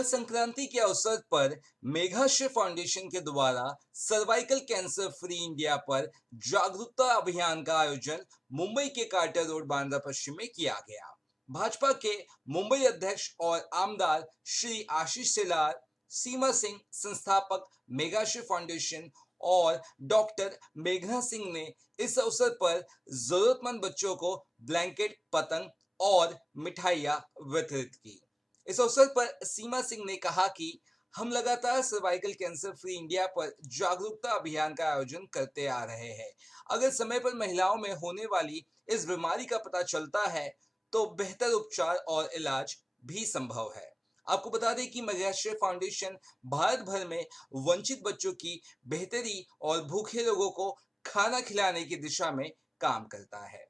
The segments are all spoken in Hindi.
मकर संक्रांति के अवसर पर मेघाश्री फाउंडेशन के द्वारा सर्वाइकल कैंसर फ्री इंडिया पर जागरूकता अभियान का आयोजन मुंबई के कार्टर रोड बांद्रा पश्चिम में किया गया। भाजपा के मुंबई अध्यक्ष और आमदार श्री आशीष शेलार, सीमा सिंह, संस्थापक मेघाश्री फाउंडेशन और डॉक्टर मेघना सिंह ने इस अवसर पर जरूरतमंद बच्चों को ब्लैंकेट, पतंग और मिठाइयां वितरित की। इस अवसर पर सीमा सिंह ने कहा कि हम लगातार सर्वाइकल कैंसर फ्री इंडिया पर जागरूकता अभियान का आयोजन करते आ रहे हैं। अगर समय पर महिलाओं में होने वाली इस बीमारी का पता चलता है तो बेहतर उपचार और इलाज भी संभव है। आपको बता दें कि मेघाश्री फाउंडेशन भारत भर में वंचित बच्चों की बेहतरी और भूखे लोगों को खाना खिलाने की दिशा में काम करता है।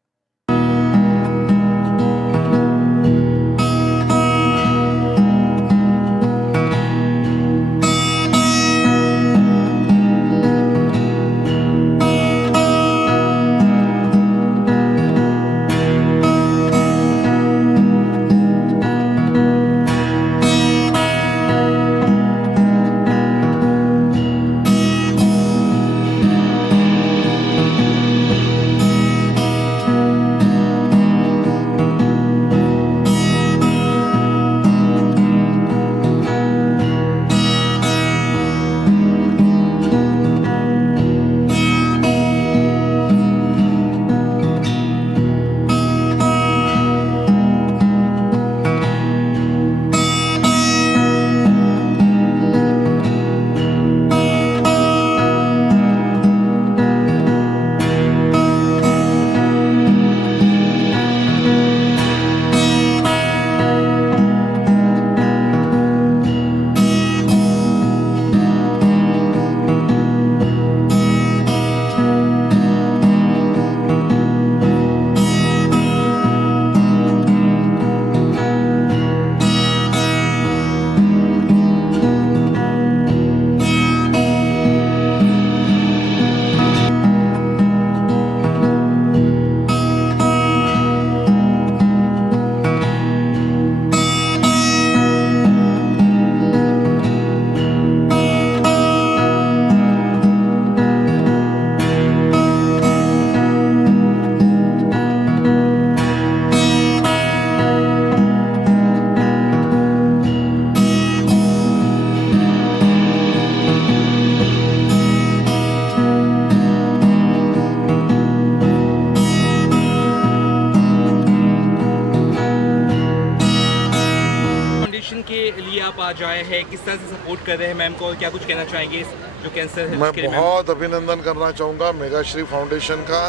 के लिए आप आज आए हैं, किस तरह से सपोर्ट कर रहे हैं मैम को और क्या कुछ कहना चाहेंगे इस जो कैंसर है? मैं बहुत अभिनंदन करना चाहूँगा मेघाश्री फाउंडेशन का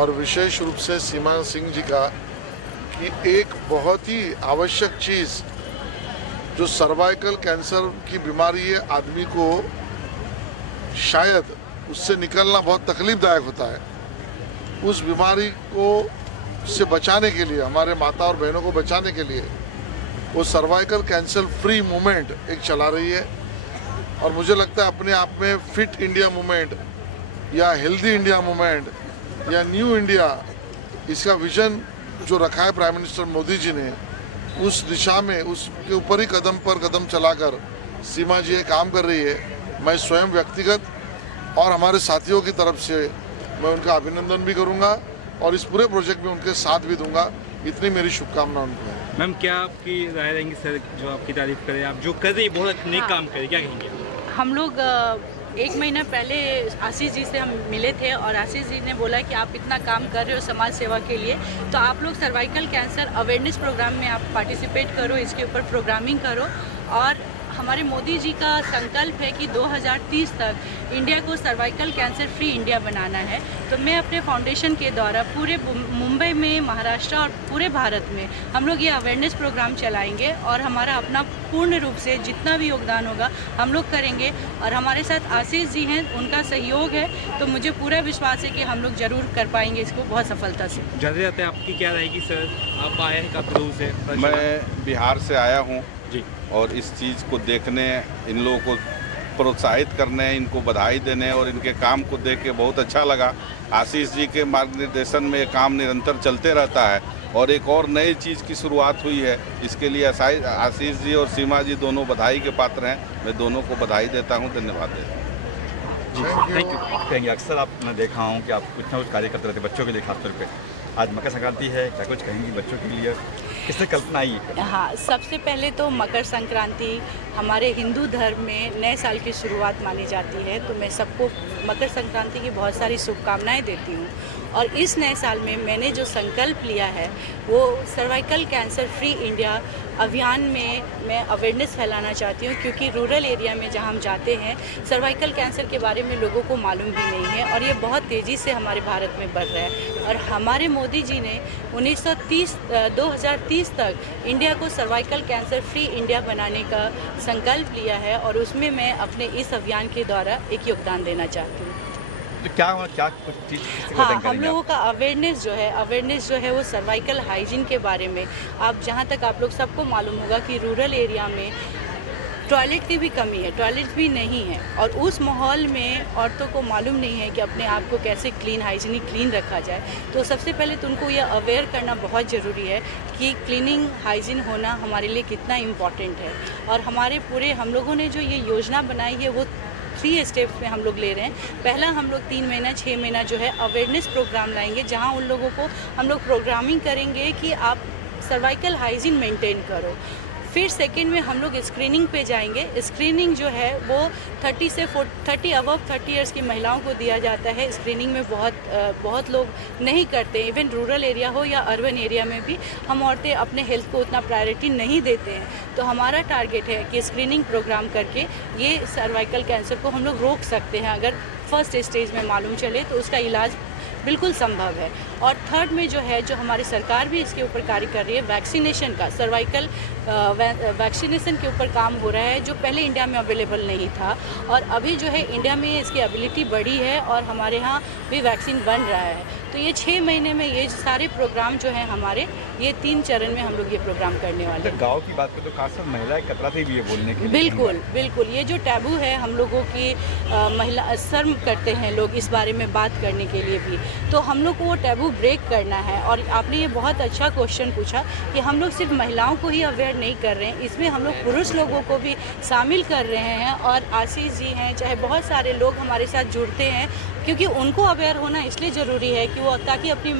और विशेष रूप से सीमा सिंह जी का कि एक बहुत ही आवश्यक चीज़ जो सर्वाइकल कैंसर की बीमारी है, आदमी को शायद उससे निकलना बहुत तकलीफदायक होता है। उस बीमारी को से बचाने के लिए, हमारे माता और बहनों को बचाने के लिए वो सर्वाइकल कैंसर फ्री मूवमेंट एक चला रही है और मुझे लगता है अपने आप में फिट इंडिया मूवमेंट या हेल्दी इंडिया मूवमेंट या न्यू इंडिया, इसका विजन जो रखा है प्राइम मिनिस्टर मोदी जी ने, उस दिशा में उसके ऊपर ही कदम पर कदम चलाकर सीमा जी ये काम कर रही है। मैं स्वयं व्यक्तिगत और हमारे साथियों की तरफ से मैं उनका अभिनंदन भी करूंगा और इस पूरे प्रोजेक्ट में उनके साथ भी दूंगा। इतनी मेरी शुभकामना उनको है। मैम क्या आपकी राय रहेंगी सर, जो आपकी तारीफ करें, आप जो कर रही है बहुत नेक काम करें, क्या कहेंगे? हम लोग एक महीना पहले आशीष जी से हम मिले थे और आशीष जी ने बोला कि आप इतना काम कर रहे हो समाज सेवा के लिए, तो आप लोग सर्वाइकल कैंसर अवेयरनेस प्रोग्राम में आप पार्टिसिपेट करो, इसके ऊपर प्रोग्रामिंग करो। और हमारे मोदी जी का संकल्प है कि 2030 तक इंडिया को सर्वाइकल कैंसर फ्री इंडिया बनाना है। तो मैं अपने फाउंडेशन के द्वारा पूरे मुंबई में, महाराष्ट्र और पूरे भारत में हम लोग ये अवेयरनेस प्रोग्राम चलाएंगे और हमारा अपना पूर्ण रूप से जितना भी योगदान होगा हम लोग करेंगे। और हमारे साथ आशीष जी हैं, उनका सहयोग है, तो मुझे पूरा विश्वास है कि हम लोग ज़रूर कर पाएंगे इसको बहुत सफलता से। जाते जाते आपकी क्या रहेगी सर, आप आए हैं काफ़ी दूर से? मैं बिहार से आया हूँ जी, और इस चीज़ को देखने, इन लोगों को प्रोत्साहित करने, इनको बधाई देने और इनके काम को देख के बहुत अच्छा लगा। आशीष जी के मार्गनिर्देशन में ये काम निरंतर चलते रहता है और एक और नई चीज़ की शुरुआत हुई है। इसके लिए आशीष जी और सीमा जी दोनों बधाई के पात्र हैं। मैं दोनों को बधाई देता हूँ, धन्यवाद देता हूँ। Thank you. आप कहेंगे अक्सर आप मैं देखा हूँ कि आप कुछ ना कुछ कार्य करते रहते बच्चों के लिए खासतौर पे। आज मकर संक्रांति है, क्या कुछ कहेंगी बच्चों के लिए? किससे कल्पना आई है? हाँ, सबसे पहले तो मकर संक्रांति हमारे हिंदू धर्म में नए साल की शुरुआत मानी जाती है, तो मैं सबको मकर संक्रांति की बहुत सारी शुभकामनाएं देती हूँ। और इस नए साल में मैंने जो संकल्प लिया है वो सर्वाइकल कैंसर फ्री इंडिया अभियान में मैं अवेयरनेस फैलाना चाहती हूँ, क्योंकि रूरल एरिया में जहाँ हम जाते हैं सर्वाइकल कैंसर के बारे में लोगों को मालूम भी नहीं है और ये बहुत तेज़ी से हमारे भारत में बढ़ रहा है। और हमारे मोदी जी ने 2030 तक इंडिया को सर्वाइकल कैंसर फ्री इंडिया बनाने का संकल्प लिया है और उसमें मैं अपने इस अभियान के द्वारा एक योगदान देना चाहती हूँ। तो क्या कुछ चीज़ हाँ, हम लोगों का अवेयरनेस जो है वो सर्वाइकल हाइजीन के बारे में। आप जहाँ तक आप लोग सबको मालूम होगा कि रूरल एरिया में टॉयलेट की भी कमी है, टॉयलेट भी नहीं है और उस माहौल में औरतों को मालूम नहीं है कि अपने आप को कैसे क्लीन रखा जाए। तो सबसे पहले तो उनको यह अवेयर करना बहुत ज़रूरी है कि क्लीनिंग हाइजीन होना हमारे लिए कितना इम्पॉर्टेंट है। और हमारे पूरे हम लोगों ने जो ये योजना बनाई है वो 3 स्टेप्स में हम लोग ले रहे हैं। पहला हम लोग 3 महीना 6 महीना जो है अवेयरनेस प्रोग्राम लाएंगे, जहां उन लोगों को हम लोग प्रोग्रामिंग करेंगे कि आप सर्वाइकल हाइजीन मेंटेन करो। फिर सेकेंड में हम लोग स्क्रीनिंग पे जाएंगे। स्क्रीनिंग जो है वो 30 से 30 अबव 30 इयर्स की महिलाओं को दिया जाता है। स्क्रीनिंग में बहुत लोग नहीं करते, इवन रूरल एरिया हो या अर्बन एरिया में भी हम औरतें अपने हेल्थ को उतना प्रायोरिटी नहीं देते हैं। तो हमारा टारगेट है कि स्क्रीनिंग प्रोग्राम करके ये सर्वाइकल कैंसर को हम लोग रोक सकते हैं। अगर फर्स्ट स्टेज में मालूम चले तो उसका इलाज बिल्कुल संभव है। और थर्ड में जो है, जो हमारी सरकार भी इसके ऊपर कार्य कर रही है, वैक्सीनेशन का, सर्वाइकल वैक्सीनेशन के ऊपर काम हो रहा है, जो पहले इंडिया में अवेलेबल नहीं था और अभी जो है इंडिया में इसकी एबिलिटी बढ़ी है और हमारे यहाँ भी वैक्सीन बन रहा है। तो ये 6 महीने में ये सारे प्रोग्राम जो हैं हमारे, ये 3 चरण में हम लोग ये प्रोग्राम करने वाले हैं। गाँव की बात करें तो खासकर महिलाएं कतराती भी है बोलने के लिए। बिल्कुल ये जो टैबू है हम लोगों की महिला शर्म करते हैं लोग इस बारे में बात करने के लिए भी, तो हम लोग को वो टैबू ब्रेक करना है। और आपने ये बहुत अच्छा क्वेश्चन पूछा कि हम लोग सिर्फ महिलाओं को ही अवेयर नहीं कर रहे हैं, इसमें हम लोग पुरुष लोगों को भी शामिल कर रहे हैं। और आशीष जी हैं, चाहे बहुत सारे लोग हमारे साथ जुड़ते हैं, क्योंकि उनको अवेयर होना इसलिए ज़रूरी है कि वो ताकि अपनी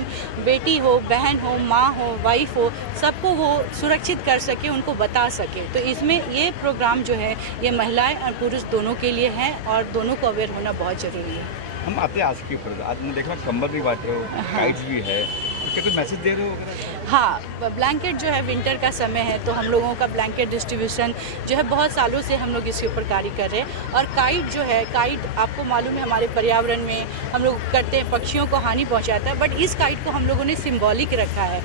बेटी हो, बहन हो, माँ हो, वाइफ हो, सबको वो सुरक्षित कर सके, उनको बता सके। तो इसमें ये प्रोग्राम जो है ये महिलाएं और पुरुष दोनों के लिए हैं और दोनों को अवेयर होना बहुत ज़रूरी है। हम आते हैं आज के ऊपर, आज मैं देख रहा हूँ कंबल भी बांट रहे हो, काइट्स भी है, तो क्या कुछ मैसेज दे रहे हो? हाँ, ब्लैंकेट जो है विंटर का समय है तो हम लोगों का ब्लैंकेट डिस्ट्रीब्यूशन जो है बहुत सालों से हम लोग इसके ऊपर कार्य कर रहे हैं। और काइट जो है, काइट आपको मालूम है हमारे पर्यावरण में हम लोग करते हैं, पक्षियों को हानि पहुंचाता है, बट इस काइट को हम लोगों ने सिंबॉलिक रखा है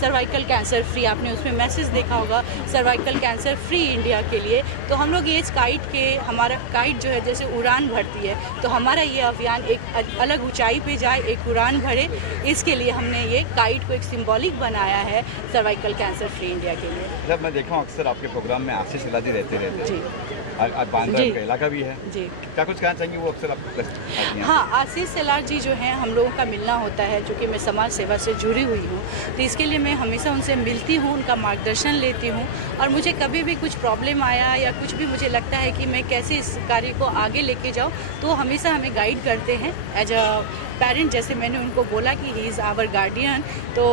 सर्वाइकल कैंसर फ्री। आपने उसमें मैसेज देखा होगा सर्वाइकल कैंसर फ्री इंडिया के लिए। तो हम लोग ये इस काइट के, हमारा काइट जो है जैसे उड़ान भरती है, तो हमारा ये अभियान एक अलग ऊंचाई पे जाए, एक उड़ान भरे, इसके लिए हमने ये काइट को एक सिंबॉलिक बनाया है सर्वाइकल कैंसर फ्री इंडिया के लिए। जब मैं देखा हूँ अक्सर आपके प्रोग्राम में आशीष सिलाजी रहते जी। बांद्रा का इलाका भी है जी। क्या कुछ कहना चाहेंगे? वो अक्सर आप हाँ, आशीष सिलार जी जो हैं हम लोगों का मिलना होता है, जो कि मैं समाज सेवा से जुड़ी हुई हूँ, तो इसके लिए मैं हमेशा उनसे मिलती हूँ, उनका मार्गदर्शन लेती हूँ। और मुझे कभी भी कुछ प्रॉब्लम आया या कुछ भी मुझे लगता है कि मैं कैसे इस कार्य को आगे लेके जाऊँ, तो हमेशा हमें गाइड करते हैं एज अ पेरेंट। जैसे मैंने उनको बोला कि ही इज़ आवर गार्डियन, तो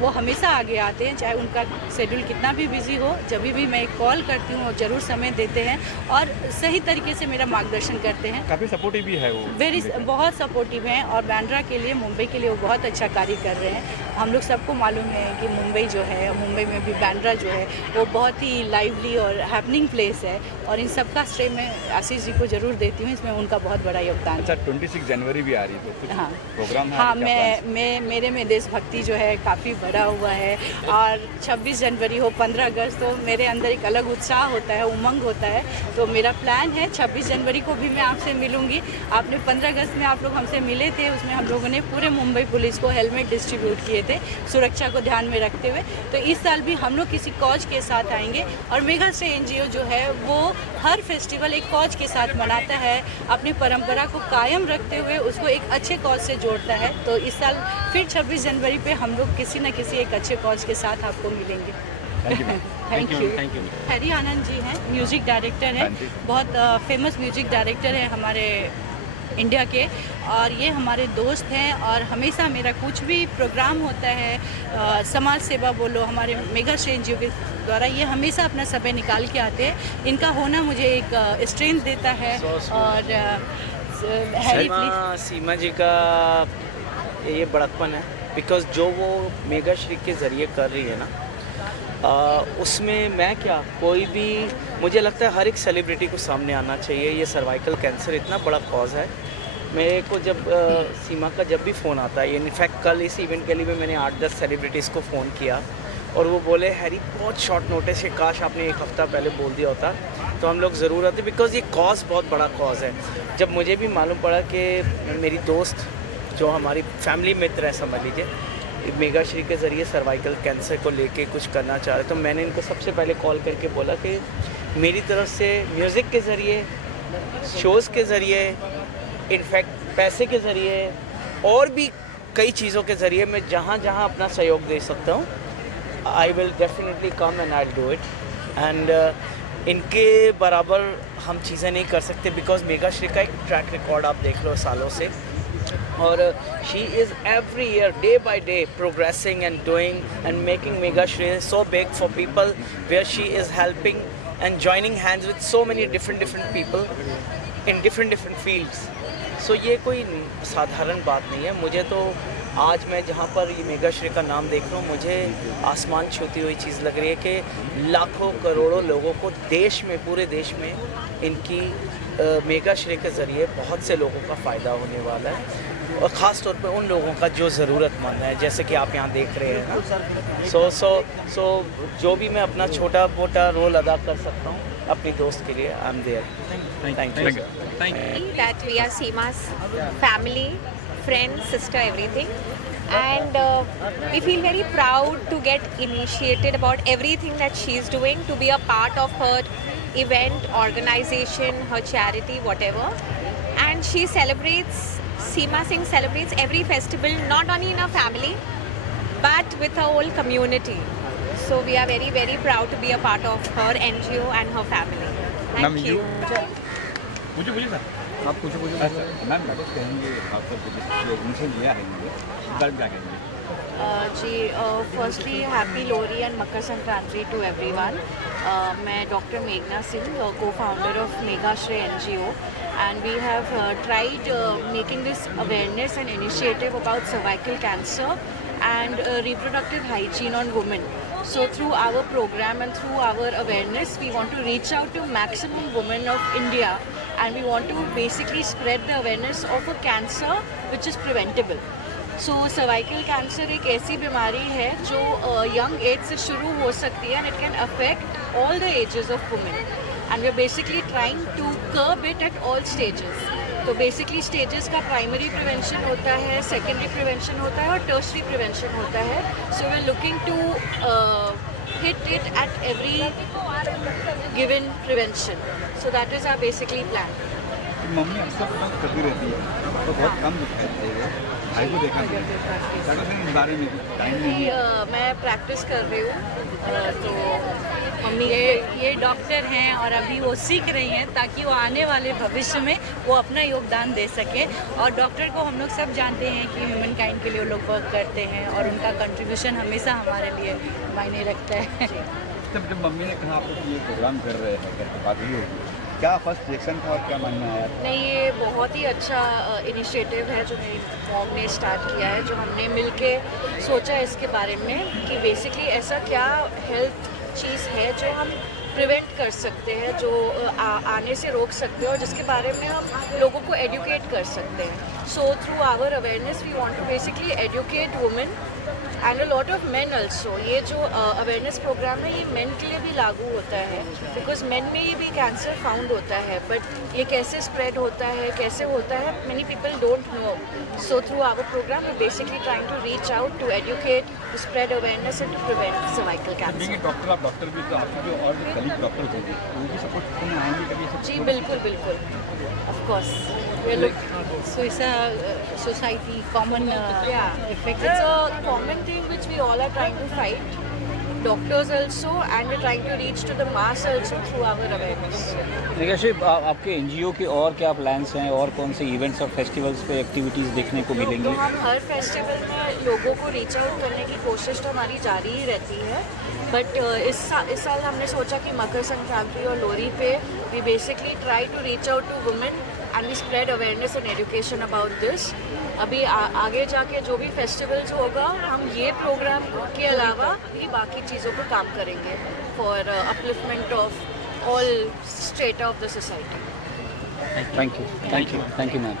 वो हमेशा आगे आते हैं, चाहे उनका शेड्यूल कितना भी बिजी हो। जब भी मैं कॉल करती हूँ और ज़रूर समय देते हैं और सही तरीके से मेरा मार्गदर्शन करते हैं। काफ़ी सपोर्टिव भी है वो, बहुत सपोर्टिव हैं और बांद्रा के लिए, मुंबई के लिए वो बहुत अच्छा कार्य कर रहे हैं। हम लोग सबको मालूम है कि मुंबई जो है, मुंबई में भी बांद्रा जो है वो बहुत ही लाइवली और हैपनिंग प्लेस है, और इन सबका श्रेय मैं आशीष जी को ज़रूर देती हूँ, इसमें उनका बहुत बड़ा योगदान है। अच्छा, 26 जनवरी भी आ रही है तो हाँ प्रोग्राम है? हाँ, मेरे में देशभक्ति जो है काफ़ी बड़ा हुआ है। और 26 जनवरी हो, 15 अगस्त हो, मेरे अंदर एक अलग उत्साह होता है, उमंग होता है। तो मेरा प्लान है 26 जनवरी को भी मैं आपसे मिलूंगी। आपने 15 अगस्त में आप लोग हमसे मिले थे, उसमें हम लोगों ने पूरे मुंबई पुलिस को हेलमेट डिस्ट्रीब्यूट किए थे, सुरक्षा को ध्यान में रखते हुए। तो इस साल भी हम लोग किसी कॉज के साथ आएंगे और मेघाश्री NGO जो है वो हर फेस्टिवल एक कॉज के साथ मनाता है, अपनी परंपरा को कायम रखते हुए उसको एक अच्छे कॉज से जोड़ता है। तो इस साल फिर 26 जनवरी पे हम लोग किसी न किसी एक अच्छे कॉज के साथ आपको मिलेंगे। Thank you. Harry Anand ji हैं, म्यूज़िक डायरेक्टर हैं, बहुत फेमस म्यूज़िक डायरेक्टर हैं हमारे इंडिया के, और ये हमारे दोस्त हैं। और हमेशा मेरा कुछ भी प्रोग्राम होता है, समाज सेवा बोलो, हमारे मेगा श्री एनजीओ के द्वारा, ये हमेशा अपना समय निकाल के आते हैं। इनका होना मुझे एक स्ट्रेंथ देता है। और हैरी सीमा जी का ये बड़कपन है, बिकॉज जो वो मेगा श्री के ज़रिए कर रही है ना, उसमें मैं क्या, कोई भी, मुझे लगता है हर एक सेलिब्रिटी को सामने आना चाहिए। ये सर्वाइकल कैंसर इतना बड़ा कॉज है। मेरे को जब सीमा का जब भी फ़ोन आता है, इनफैक्ट कल इस इवेंट के लिए भी मैंने 8-10 सेलिब्रिटीज़ को फ़ोन किया और वो बोले हैरी बहुत शॉर्ट नोटिस है, काश आपने एक हफ़्ता पहले बोल दिया होता तो हम लोग ज़रूर आते, बिकॉज़ ये कॉज बहुत बड़ा कॉज है। जब मुझे भी मालूम पड़ा कि मेरी दोस्त जो हमारी फैमिली मित्र है, समझ लीजिए, मेगा श्री के ज़रिए सर्वाइकल कैंसर को लेके कुछ करना चाह रहे, तो मैंने इनको सबसे पहले कॉल करके बोला कि मेरी तरफ से म्यूज़िक के ज़रिए, शोज़ के ज़रिए, इनफैक्ट पैसे के ज़रिए और भी कई चीज़ों के ज़रिए मैं जहाँ जहाँ अपना सहयोग दे सकता हूँ, I will definitely come and I do it. And इनके बराबर हम चीज़ें नहीं कर सकते, बिकॉज मेगा श्री का एक ट्रैक रिकॉर्ड आप देख लो सालों से, और she is every year day by day progressing and doing and making mega Shri so big for people, where she is helping and joining hands with so many different people in different fields. So ये कोई साधारण बात नहीं है। मुझे तो आज मैं जहाँ पर ये मेगा श्री का नाम देख रहा हूँ, मुझे आसमान छूती हुई चीज़ लग रही है कि लाखों करोड़ों लोगों को देश में, पूरे देश में इनकी मेगा श्री के ज़रिए बहुत से लोगों का फ़ायदा होने वाला है, और ख़ास तौर पे उन लोगों का जो ज़रूरतमंद है, जैसे कि आप यहाँ देख रहे हैं ना। सो जो भी मैं अपना छोटा मोटा रोल अदा कर सकता हूँ अपनी दोस्त के लिए, I am there. Thank you. That we are Seema's family, friend, sister, everything, and we feel very proud to get initiated about everything that she's doing, to be a part of her event, organization, her charity, whatever. And she celebrates, Seema Singh celebrates every festival not only in her family but with her whole community. So we are very, very proud to be a part of her NGO and her family. Thank you. पूछो सर, आप पूछो। मैम क्या कुछ कहेंगे आप सब जो उनसे लिया है, क्या कहेंगे? जी, firstly happy Lohri and Makar Sankranti to everyone. मैं डॉक्टर मेघना Singh, co-founder of Mega Shri NGO, and we have tried making this awareness and initiative about cervical cancer and reproductive hygiene on women. So through our program and through our awareness, we want to reach out to maximum women of India, and we want to basically spread the awareness of a cancer which is preventable. So cervical cancer एक ऐसी बीमारी है जो young age से शुरू हो सकती है, and it can affect all the ages of women, and we are basically trying to curb it at all stages. तो बेसिकली स्टेजेस का प्राइमरी प्रिवेंशन होता है, सेकेंडरी प्रिवेंशन होता है और टर्शरी प्रिवेंशन होता है। So we are looking to hit it at every given prevention. So that is our basically plan. Mummy अक्सर बहुत करती रहती है तो बहुत कम दिखाई देती है, भाई को देखा इस बारे में टाइम नहीं है। मैं प्रैक्टिस कर रही हूँ, तो मम्मी ये डॉक्टर हैं और अभी वो सीख रही हैं ताकि वो आने वाले भविष्य में वो अपना योगदान दे सकें। और डॉक्टर को हम लोग सब जानते हैं कि ह्यूमन काइंड के लिए वो लोग वर्क करते हैं, और उनका कंट्रीब्यूशन हमेशा हमारे लिए मायने रखता है। जब मम्मी ने कहा आपको कि ये प्रोग्राम कर रहे हैं, करके बात हुई होगी, क्या फर्स्ट रिएक्शन था और क्या मानना आया? नहीं, ये बहुत ही अच्छा इनिशिएटिव है जो मेरी मॉम ने स्टार्ट किया है, जो हमने मिलके सोचा इसके बारे में कि बेसिकली ऐसा क्या हेल्थ चीज़ है जो हम प्रिवेंट कर सकते हैं, जो आने से रोक सकते हैं और जिसके बारे में हम लोगों को एडुकेट कर सकते हैं। So through our awareness, we want to basically educate women and a lot of main also. ये जो अवेयरनेस प्रोग्राम है ये मेन के लिए भी लागू होता है, बिकॉज मेन में ये भी कैंसर फाउंड होता है, बट ये कैसे स्प्रेड होता है, कैसे होता है, many people don't know. So through our programme we basically trying to reach out to educate, to spread awareness and to prevent cervical cancer. Doctor, आप डॉक्टर भी, तो आपके जो और जो कलीग डॉक्टर होंगे वो भी सपोर्ट करने आएंगे कभी? जी बिल्कुल बिल्कुल, of course. So it's a society common effect. It's a common thing which we all are trying to fight. Doctors also, and we're trying to reach to the mass also through our awareness. निकाशी, आपके एनजीओ के और क्या प्लान्स हैं और कौन से इवेंट्स और फेस्टिवल्स पे एक्टिविटीज़ देखने को मिलेंगी? तो हम हर फेस्टिवल में लोगों को रीच आउट करने की कोशिश तो हमारी जारी ही रहती है, बट इस साल हमने सोचा कि मकर संक्रांति और लोहड़ी पे we basically try to reach out to women and we spread awareness and education about this. अभी आगे जाके जो भी फेस्टिवल्स होगा हम ये प्रोग्राम के अलावा भी बाकी चीज़ों पर काम करेंगे for upliftment of all strata of the society. Thank you ma'am.